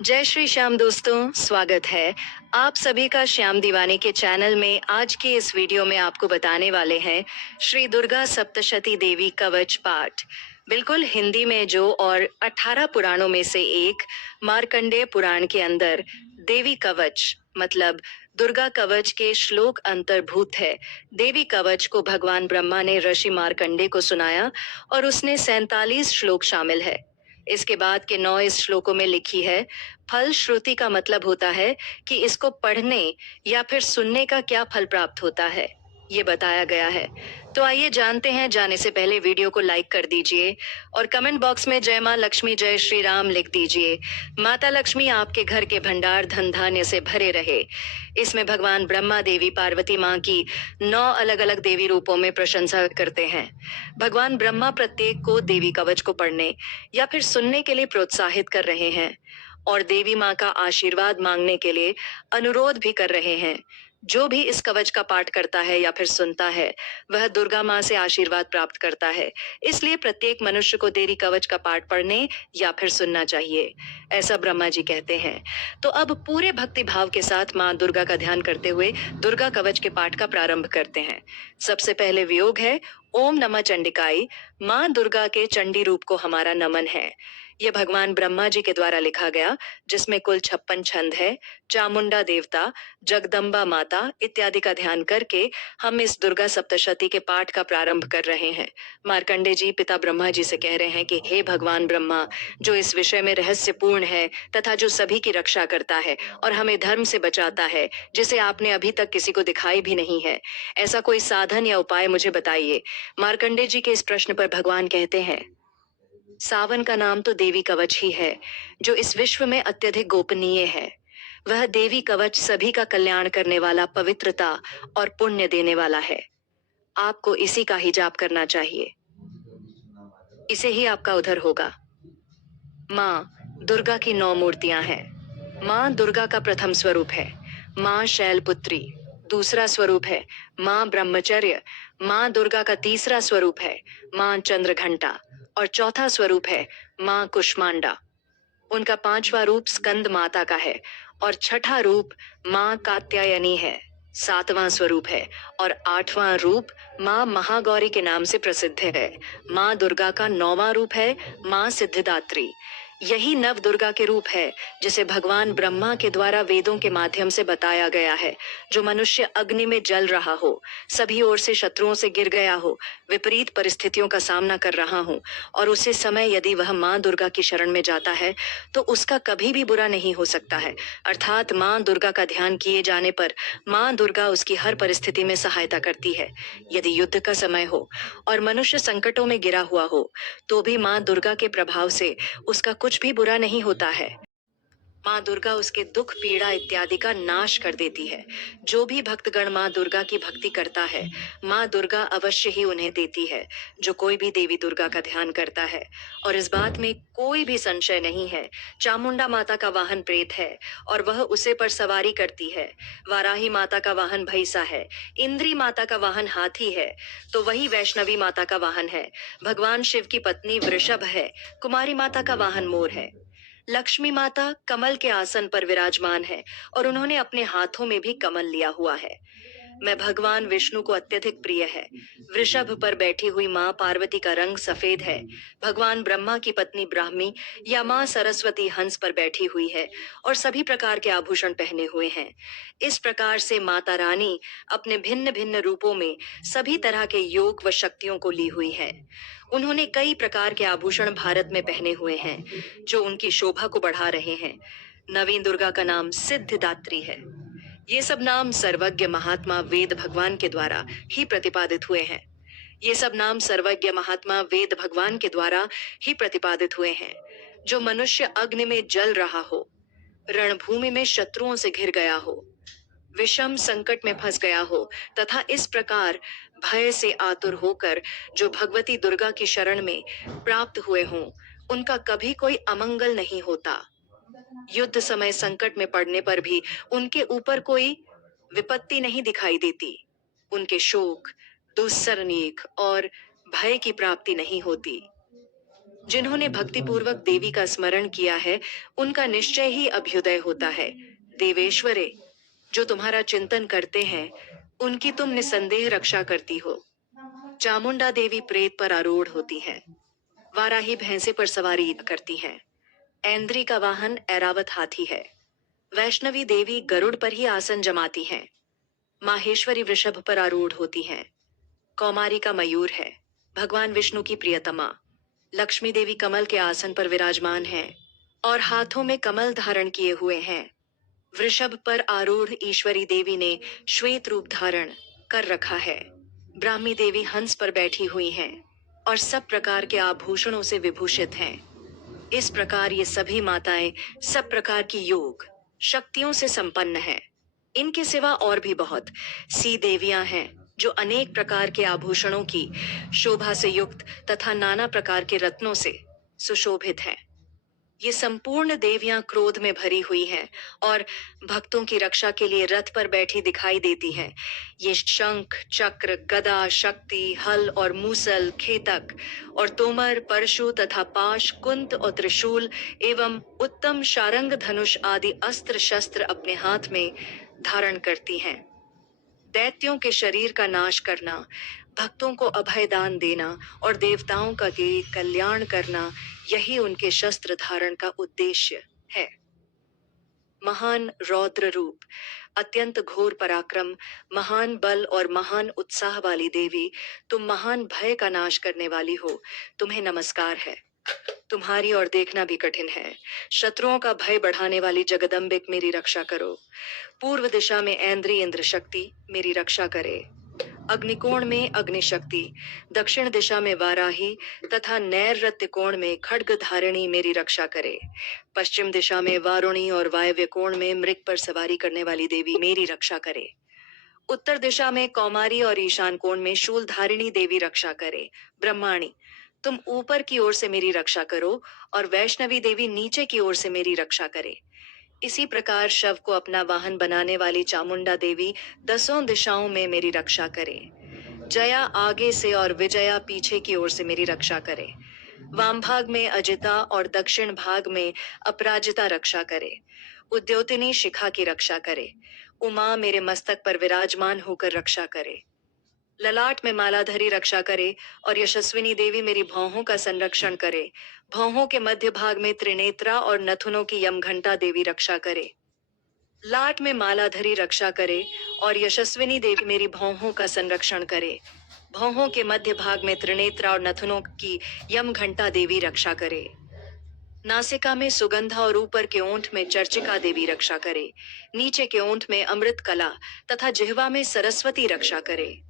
जय श्री श्याम दोस्तों, स्वागत है आप सभी का श्याम दीवाने के चैनल में। आज की इस वीडियो में आपको बताने वाले हैं श्री दुर्गा सप्तशती देवी कवच पाठ। बिल्कुल हिंदी में जो, और 18 पुराणों में से एक मार्कंडेय पुराण के अंदर देवी कवच मतलब दुर्गा कवच के श्लोक अंतर्भूत है। देवी कवच को भगवान ब्रह्मा ने ऋषि मार्कंडेय को सुनाया और उसने 47 श्लोक शामिल है। इसके बाद के 9 इस श्लोकों में लिखी है। फल श्रुति का मतलब होता है कि इसको पढ़ने या फिर सुनने का क्या फल प्राप्त होता है, ये बताया गया है। तो आइए जानते हैं। जाने से पहले वीडियो को लाइक कर दीजिए और कमेंट बॉक्स में जय मां लक्ष्मी जय श्री राम लिख दीजिए। माता लक्ष्मी आपके घर के भंडार धन धान्य से भरे रहे। इसमें भगवान ब्रह्मा देवी पार्वती माँ की 9 अलग अलग देवी रूपों में प्रशंसा करते हैं। भगवान ब्रह्मा प्रत्येक को देवी कवच को पढ़ने या फिर सुनने के लिए प्रोत्साहित कर रहे हैं और देवी माँ का आशीर्वाद मांगने के लिए अनुरोध भी कर रहे हैं। जो भी इस कवच का पाठ करता है या फिर सुनता है, वह दुर्गा माँ से आशीर्वाद प्राप्त करता है। इसलिए प्रत्येक मनुष्य को देवी कवच का पाठ पढ़ने या फिर सुनना चाहिए, ऐसा ब्रह्मा जी कहते हैं। तो अब पूरे भक्ति भाव के साथ माँ दुर्गा का ध्यान करते हुए दुर्गा कवच के पाठ का प्रारंभ करते हैं। सबसे पहले वियोग है ओम नमः चंडिकाई। माँ दुर्गा के चंडी रूप को हमारा नमन है। यह भगवान ब्रह्मा जी के द्वारा लिखा गया, जिसमें कुल 56 छंद है। चामुंडा देवता, जगदम्बा माता इत्यादि का ध्यान करके हम इस दुर्गा सप्तशती के पाठ का प्रारंभ कर रहे हैं। मार्कंडे जी पिता ब्रह्मा जी से कह रहे हैं कि हे भगवान ब्रह्मा, जो इस विषय में रहस्यपूर्ण है तथा जो सभी की रक्षा करता है और हमें धर्म से बचाता है, जिसे आपने अभी तक किसी को दिखाई भी नहीं है, ऐसा कोई साधन या उपाय मुझे बताइए। मार्कंडे जी के इस प्रश्न पर भगवान कहते हैं, सावन का नाम तो देवी कवच ही है, जो इस विश्व में अत्यधिक गोपनीय है। वह देवी कवच सभी का कल्याण करने वाला, पवित्रता और पुण्य देने वाला है। आपको इसी का ही जाप करना चाहिए, इसे ही आपका उद्धार होगा। माँ दुर्गा की 9 मूर्तियां हैं। माँ दुर्गा का प्रथम स्वरूप है माँ शैलपुत्री। दूसरा स्वरूप है माँ ब्रह्मचर्य। माँ दुर्गा का तीसरा स्वरूप है माँ चंद्रघंटा और चौथा स्वरूप है माँ कुष्मांडा। उनका पांचवा रूप स्कंद माता का है और छठा रूप माँ कात्यायनी है। सातवां स्वरूप है और आठवां रूप माँ महागौरी के नाम से प्रसिद्ध है। माँ दुर्गा का 9वां रूप है माँ सिद्धिदात्री। यही नव दुर्गा के रूप है, जिसे भगवान ब्रह्मा के द्वारा वेदों के माध्यम से बताया गया है। जो मनुष्य अग्नि में जल रहा हो, सभी ओर से शत्रुओं से गिर गया हो, विपरीत परिस्थितियों का सामना कर रहा हो, और उसे समय यदि वह माँ दुर्गा की शरण में जाता है तो उसका कभी भी बुरा नहीं हो सकता है। अर्थात माँ दुर्गा का ध्यान किए जाने पर माँ दुर्गा उसकी हर परिस्थिति में सहायता करती है। यदि युद्ध का समय हो और मनुष्य संकटों में गिरा हुआ हो, तो भी माँ दुर्गा के प्रभाव से उसका कुछ भी बुरा नहीं होता है। माँ दुर्गा उसके दुख पीड़ा इत्यादि का नाश कर देती है। जो भी भक्तगण माँ दुर्गा की भक्ति करता है, माँ दुर्गा अवश्य ही उन्हें देती है। जो कोई भी देवी दुर्गा का ध्यान करता है, और इस बात में कोई भी संशय नहीं है, चामुंडा माता का वाहन प्रेत है और वह उसे पर सवारी करती है। वाराही माता का वाहन भैंसा है। इंद्री माता का वाहन हाथी है, तो वही वैष्णवी माता का वाहन है। भगवान शिव की पत्नी वृषभ है। कुमारी माता का वाहन मोर है। लक्ष्मी माता कमल के आसन पर विराजमान है और उन्होंने अपने हाथों में भी कमल लिया हुआ है। मैं भगवान विष्णु को अत्यधिक प्रिय है। वृषभ पर बैठी हुई माँ पार्वती का रंग सफेद है। भगवान ब्रह्मा की पत्नी ब्राह्मी या माँ सरस्वती हंस पर बैठी हुई है और सभी प्रकार के आभूषण पहने हुए हैं। इस प्रकार से माता रानी अपने भिन्न भिन्न रूपों में सभी तरह के योग व शक्तियों को ली हुई है। उन्होंने कई प्रकार के आभूषण भारत में पहने हुए हैं, जो उनकी शोभा को बढ़ा रहे हैं। नवीन दुर्गा का नाम सिद्धिदात्री है। ये सब नाम सर्वज्ञ महात्मा वेद भगवान के द्वारा ही प्रतिपादित हुए हैं। ये सब नाम सर्वज्ञ महात्मा वेद भगवान के द्वारा ही प्रतिपादित हुए हैं। जो मनुष्य अग्नि में जल रहा हो, रणभूमि में शत्रुओं से घिर गया हो, विषम संकट में फंस गया हो, तथा इस प्रकार भय से आतुर होकर जो भगवती दुर्गा की शरण में प्राप्त हुए हों, उनका कभी कोई अमंगल नहीं होता। युद्ध समय संकट में पड़ने पर भी उनके ऊपर कोई विपत्ति नहीं दिखाई देती। उनके शोक, दुस्सरनीक और भय की प्राप्ति नहीं होती। जिन्होंने भक्तिपूर्वक देवी का स्मरण किया है, उनका निश्चय ही अभ्युदय होता है। देवेश्वरे, जो तुम्हारा चिंतन करते हैं, उनकी तुम निसंदेह रक्षा करती हो। चामुंडा देवी प्रेत पर आरूढ़ होती हैं। वाराही भैंसे पर सवारी करती हैं। ऐन्द्री का वाहन ऐरावत हाथी है। वैष्णवी देवी गरुड़ पर ही आसन जमाती हैं। माहेश्वरी वृषभ पर आरूढ़ होती हैं। कौमारी का मयूर है, भगवान विष्णु की प्रियतमा। लक्ष्मी देवी कमल के आसन पर विराजमान हैं और हाथों में कमल धारण किए हुए हैं। वृषभ पर आरूढ़ ईश्वरी देवी ने श्वेत रूप धारण कर रखा है। ब्राह्मी देवी हंस पर बैठी हुई हैं और सब प्रकार के आभूषणों से विभूषित हैं। इस प्रकार ये सभी माताएं सब प्रकार की योग शक्तियों से संपन्न हैं। इनके सिवा और भी बहुत सी देवियां हैं जो अनेक प्रकार के आभूषणों की शोभा से युक्त तथा नाना प्रकार के रत्नों से सुशोभित हैं। ये संपूर्ण देवियां क्रोध में भरी हुई हैं और भक्तों की रक्षा के लिए रथ पर बैठी दिखाई देती हैं। ये शंख, चक्र, गदा, शक्ति, हल और मूसल, खेतक और तोमर, परशु तथा पाश, कुंत और त्रिशूल एवं उत्तम शारंग, धनुष आदि अस्त्र शस्त्र अपने हाथ में धारण करती हैं। दैत्यों के शरीर का नाश करना, भक्तों को अभय दान देना और देवताओं का कल्याण करना, यही उनके शस्त्र धारण का उद्देश्य है। महान रौद्र रूप, अत्यंत घोर पराक्रम, महान बल और महान उत्साह वाली देवी, तुम महान भय का नाश करने वाली हो। तुम्हें नमस्कार है। तुम्हारी ओर देखना भी कठिन है। शत्रुओं का भय बढ़ाने वाली जगदम्बिक, मेरी रक्षा करो। पूर्व दिशा में ऐन्द्री इंद्र शक्ति मेरी रक्षा करे। अग्निकोण में अग्निशक्ति, दक्षिण दिशा में वाराही तथा नैऋत्य कोण में खड्ग धारिणी मेरी रक्षा करे। पश्चिम दिशा में वारुणी और वायव्य कोण में मृग पर सवारी करने वाली देवी मेरी रक्षा करे। उत्तर दिशा में कौमारी और ईशान कोण में शूलधारिणी देवी रक्षा करे। ब्रह्माणी, तुम ऊपर की ओर से मेरी रक्षा करो और वैष्णवी देवी नीचे की ओर से मेरी रक्षा करे। इसी प्रकार शव को अपना वाहन बनाने वाली चामुंडा देवी दसों दिशाओं में मेरी रक्षा करे। जया आगे से और विजया पीछे की ओर से मेरी रक्षा करे। वाम भाग में अजिता और दक्षिण भाग में अपराजिता रक्षा करे। उद्योतिनी शिखा की रक्षा करे। उमा मेरे मस्तक पर विराजमान होकर रक्षा करे। ललाट में मालाधरी रक्षा करे और यशस्विनी देवी मेरी भौहों का संरक्षण करे। भौहों के मध्य भाग में त्रिनेत्रा और नथुनों की यमघंटा देवी रक्षा करे। लाट में मालाधरी रक्षा करे और यशस्विनी देवी मेरी भौहों का संरक्षण करे। भौहों के मध्य भाग में त्रिनेत्रा और नथुनों की यमघंटा देवी रक्षा करे। नासिका में सुगंधा और ऊपर के ओंठ में चर्चिका देवी रक्षा करे। नीचे के ओंठ में अमृत कला तथा जिह्वा में सरस्वती रक्षा करे।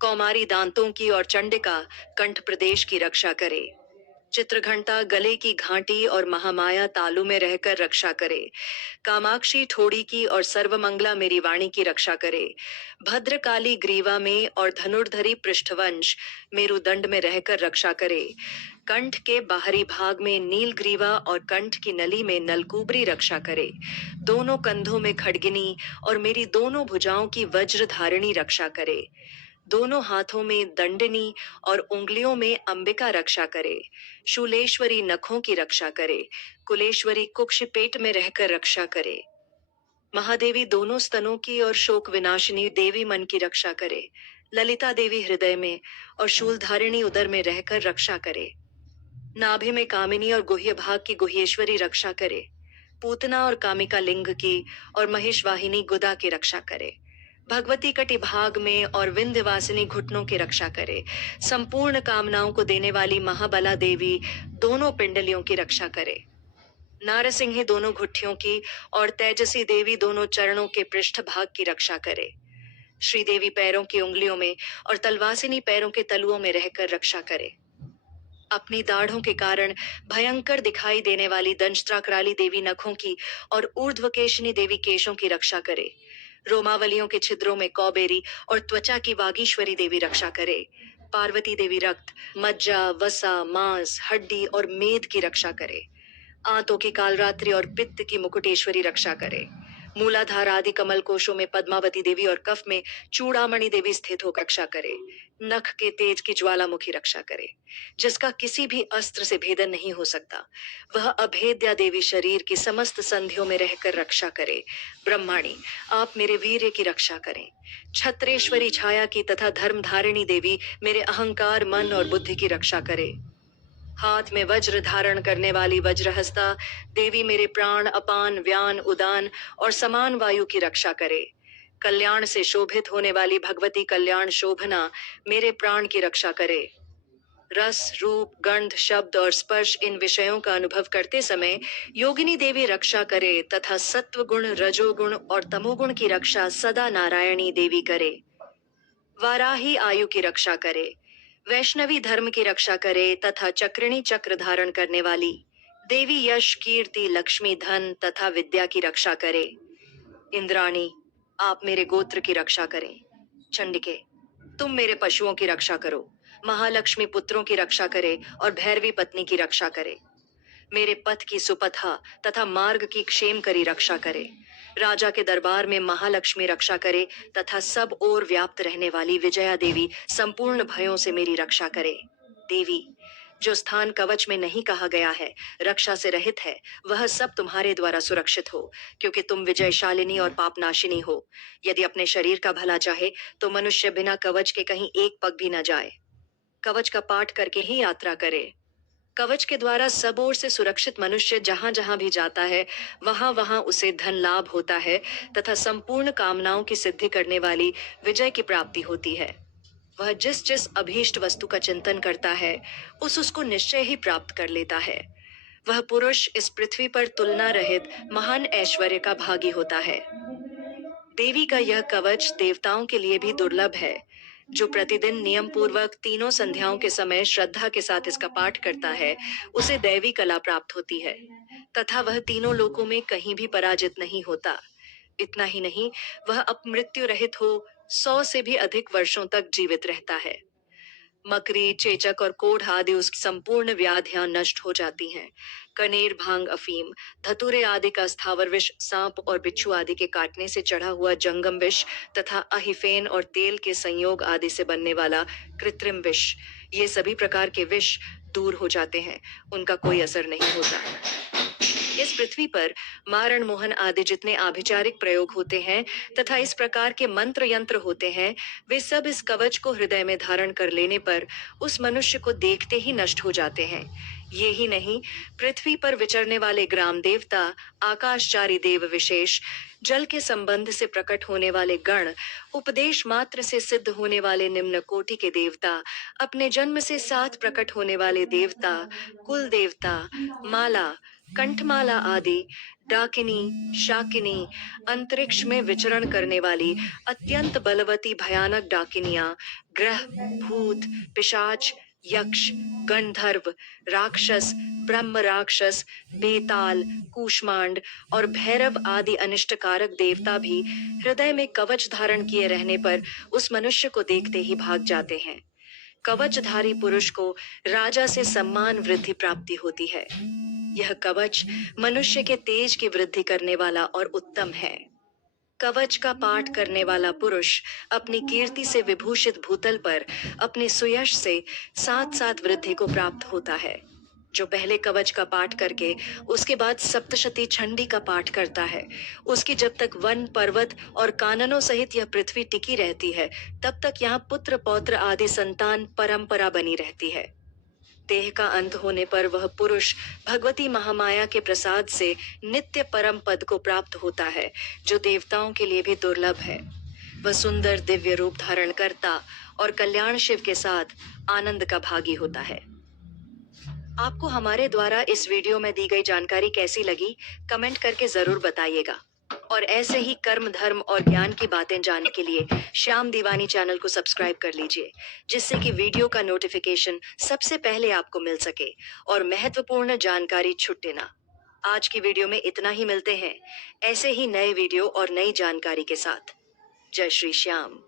कौमारी दांतों की और चंडिका कंठ प्रदेश की रक्षा करे। चित्रघंटा गले की घाटी और महामाया तालु में रहकर रक्षा करे। कामाक्षी ठोड़ी की और सर्वमंगला मेरी वाणी की रक्षा करे। भद्रकाली ग्रीवा में और धनुर्धरी पृष्ठवंश मेरुदंड में रहकर रक्षा करे। कंठ के बाहरी भाग में नील ग्रीवा और कंठ की नली में नलकूबरी रक्षा करे। दोनों कंधों में खड्गिनी और मेरी दोनों भुजाओं की वज्र धारिणी रक्षा करे। दोनों हाथों में दंडनी और उंगलियों में अंबिका रक्षा करे। शूलेश्वरी नखों की रक्षा करे। कुलेश्वरी कुक्ष पेट में रहकर रक्षा करे। महादेवी दोनों स्तनों की और शोक विनाशिनी देवी मन की रक्षा करे। ललिता देवी हृदय में और शूलधारिणी उदर में रहकर रक्षा करे। नाभि में कामिनी और गुह्य भाग की गुह्येश्वरी रक्षा करे। पूतना और कामिका लिंग की और महिषवाहिनी गुदा की रक्षा करे। भगवती कटि भाग में और विंध्यवासिनी घुटनों की रक्षा करे। संपूर्ण कामनाओं को देने वाली महाबला देवी दोनों पिंडलियों की रक्षा करे। नारसिंही दोनों घुट्टियों की और तेजसी देवी दोनों चरणों के पृष्ठ भाग की रक्षा करे। श्रीदेवी पैरों की उंगलियों में और तलवासिनी पैरों के तलुओं में रहकर रक्षा करे। अपनी दाढ़ों के कारण भयंकर दिखाई देने वाली दंष्ट्राकराली देवी नखों की और ऊर्ध्वकेशिनी देवी केशों की रक्षा करे। रोमावलियों के छिद्रों में कौबेरी और त्वचा की वागीश्वरी देवी रक्षा करे। पार्वती देवी रक्त, मज्जा, वसा, मांस, हड्डी और मेद की रक्षा करे। आंतों की कालरात्रि और पित्त की मुकुटेश्वरी रक्षा करे। मूलाधार आदि कमल कोशों में पद्मावती देवी और कफ में चूड़ामणि देवी स्थित होकर रक्षा करे। नख के तेज की ज्वालामुखी रक्षा करे, जिसका किसी भी अस्त्र से भेदन नहीं हो सकता। वह अभेद्या देवी शरीर की समस्त संधियों में रहकर रक्षा करे। ब्रह्माणी, आप मेरे वीर्य की रक्षा करें। छत्रेश्वरी छाया की तथा धर्मधारिणी देवी मेरे अहंकार, मन और बुद्धि की रक्षा करे। हाथ में वज्र धारण करने वाली वज्रहस्ता देवी मेरे प्राण, अपान, व्यान, उदान और समान वायु की रक्षा करे। कल्याण से शोभित होने वाली भगवती कल्याण शोभना मेरे प्राण की रक्षा करे। रस, रूप, गंध, शब्द और स्पर्श इन विषयों का अनुभव करते समय योगिनी देवी रक्षा करे तथा सत्व गुण, रजोगुण और तमोगुण की रक्षा सदा नारायणी देवी करे। वाराही आयु की रक्षा करे, वैष्णवी धर्म की रक्षा करे तथा चक्रिणी चक्र धारण करने वाली देवी यश, कीर्ति, लक्ष्मी, धन तथा विद्या की रक्षा करे। इंद्राणी, आप मेरे गोत्र की रक्षा करें। चंडिके, तुम मेरे पशुओं की रक्षा करो। महालक्ष्मी पुत्रों की रक्षा करे और भैरवी पत्नी की रक्षा करे। मेरे पथ की सुपथा तथा मार्ग की क्षेम करी रक्षा करे। राजा के दरबार में महालक्ष्मी रक्षा करे तथा सब ओर व्याप्त रहने वाली विजया देवी संपूर्ण भयों से मेरी रक्षा करे। देवी, जो स्थान कवच में नहीं कहा गया है, रक्षा से रहित है, वह सब तुम्हारे द्वारा सुरक्षित हो, क्योंकि तुम विजयशालिनी और पापनाशिनी हो। यदि अपने शरीर का भला चाहे तो मनुष्य बिना कवच के कहीं एक पग भी न जाए। कवच का पाठ करके ही यात्रा करे। कवच के द्वारा सब ओर से सुरक्षित मनुष्य जहां जहां भी जाता है, वहां वहां उसे धन लाभ होता है तथा संपूर्ण कामनाओं की सिद्धि करने वाली विजय की प्राप्ति होती है। वह जिस जिस अभीष्ट वस्तु का चिंतन करता है, उसको निश्चय ही प्राप्त कर लेता है। वह पुरुष इस पृथ्वी पर तुलना रहित महान ऐश्वर्य का भागी होता है। देवी का यह कवच देवताओं के लिए भी दुर्लभ है। जो प्रतिदिन नियम पूर्वक तीनों संध्याओं के समय श्रद्धा के साथ इसका पाठ करता है, उसे दैवी कला प्राप्त होती है तथा वह तीनों लोकों में कहीं भी पराजित नहीं होता। इतना ही नहीं, वह अपमृत्यु रहित हो 100 से भी अधिक वर्षों तक जीवित रहता है। मकरी, चेचक और कोढ़ आदि उसकी संपूर्ण व्याधियां नष्ट हो जाती हैं। कनेर, भांग, अफीम, धतूरे आदि का स्थावर विष, सांप और बिच्छू आदि के काटने से चढ़ा हुआ जंगम विष तथा अहिफेन और तेल के संयोग आदि से बनने वाला कृत्रिम विष, ये सभी प्रकार के विष दूर हो जाते हैं, उनका कोई असर नहीं होता। इस पृथ्वी पर मारण, मोहन आदि जितने आभिचारिक प्रयोग होते हैं तथा इस प्रकार के मंत्र यंत्र होते हैं, वे सब इस कवच को हृदय में धारण कर लेने पर उस मनुष्य को देखते ही नष्ट हो जाते हैं। ये ही नहीं, पृथ्वी पर विचरने वाले ग्राम देवता, आकाशचारी देव विशेष, जल के संबंध से प्रकट होने वाले गण, उपदेश मात्र से सिद्ध होने वाले निम्न कोटि के देवता, अपने जन्म से साथ प्रकट होने वाले देवता, कुल देवता, माला, कंठमाला आदि, डाकिनी, शाकिनी, अंतरिक्ष में विचरण करने वाली अत्यंत बलवती भयानक डाकिनियां, ग्रह, भूत, पिशाच, यक्ष, गंधर्व, राक्षस, ब्रह्म राक्षस, बेताल, कूष्मांड और भैरव आदि अनिष्टकारक देवता भी हृदय में कवच धारण किए रहने पर उस मनुष्य को देखते ही भाग जाते हैं। कवचधारी पुरुष को राजा से सम्मान वृद्धि प्राप्ति होती है। यह कवच मनुष्य के तेज की वृद्धि करने वाला और उत्तम है। कवच का पाठ करने वाला पुरुष अपनी कीर्ति से विभूषित भूतल पर अपने सुयश से साथ साथ वृद्धि को प्राप्त होता है। जो पहले कवच का पाठ करके उसके बाद सप्तशती छंडी का पाठ करता है, उसकी जब तक वन, पर्वत और काननों सहित यह पृथ्वी टिकी रहती है, तब तक यहाँ पुत्र, पौत्र आदि संतान परंपरा बनी रहती है। देह का अंत होने पर वह पुरुष भगवती महामाया के प्रसाद से नित्य परम पद को प्राप्त होता है, जो देवताओं के लिए भी दुर्लभ है। वह सुंदर दिव्य रूप धारण करता और कल्याण शिव के साथ आनंद का भागी होता है। आपको हमारे द्वारा इस वीडियो में दी गई जानकारी कैसी लगी, कमेंट करके जरूर बताइएगा। और ऐसे ही कर्म, धर्म और ज्ञान की बातें जानने के लिए श्याम दीवानी चैनल को सब्सक्राइब कर लीजिए, जिससे कि वीडियो का नोटिफिकेशन सबसे पहले आपको मिल सके और महत्वपूर्ण जानकारी छूटे ना। आज की वीडियो में इतना ही, मिलते हैं ऐसे ही नए वीडियो और नई जानकारी के साथ। जय श्री श्याम।